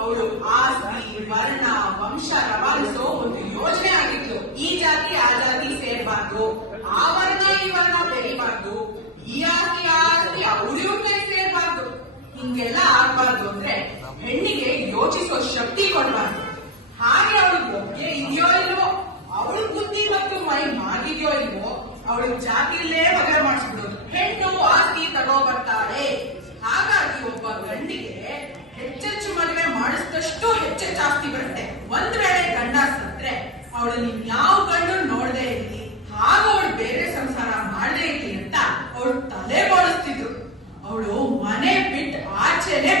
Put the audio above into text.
ಅವರು ಆಸ್ತಿ, ವರ್ಣ, ವಂಶ ರವಾನಿಸೋ ಒಂದು ಯೋಜನೆ ಆಗಿತ್ತು. ಈ ಜಾತಿ, ಆ ಜಾತಿ ಸೇರ್ಬಾರ್ದು. ಆ ವರ್ಣ, ಈ ವರ್ಣ ಬೆಳಿಬಾರ್ದು ಈ ಆಸ್ತಿ, ಆ ಆಸ್ತಿ ಅವರು ಸೇರ್ಬಾರ್ದು. ಹಿಂಗೆಲ್ಲ ಆಗ್ಬಾರ್ದು ಅಂದ್ರೆ ಹೆಣ್ಣಿಗೆ ಯೋಚಿಸೋ ಶಕ್ತಿ ಕೊಡಬಾರ್ದು. ಹಾಗೆ ಅವಳು ಬಗ್ಗೆ ಇದೆಯೋ ಇಲ್ವೋ, ಅವಳು ಬುದ್ಧಿ ಮತ್ತು ಮೈ ಮಾಗಿದೆಯೋ ಇಲ್ವೋ, ಅವಳು ಜಾತಿಲೇ ಬಗ್ಗೆ ಆಸ್ತಿ ಬರುತ್ತೆ. ಒಂದ್ ವೇಳೆ ಗಂಡ ಸತ್ರೆ ಅವಳು ನೀನ್ ಯಾವ ಗಂಡು ನೋಡದೆ ಇರ್ಲಿ, ಹಾಗೂ ಅವಳು ಬೇರೆ ಸಂಸಾರ ಮಾಡದೆ ಇರ್ಲಿ ಅಂತ ಅವಳು ತಲೆ ಬೋಳಿಸ್ತಿದ್ರು. ಅವಳು ಮನೆ ಬಿಟ್ಟು ಆಚೆನೆ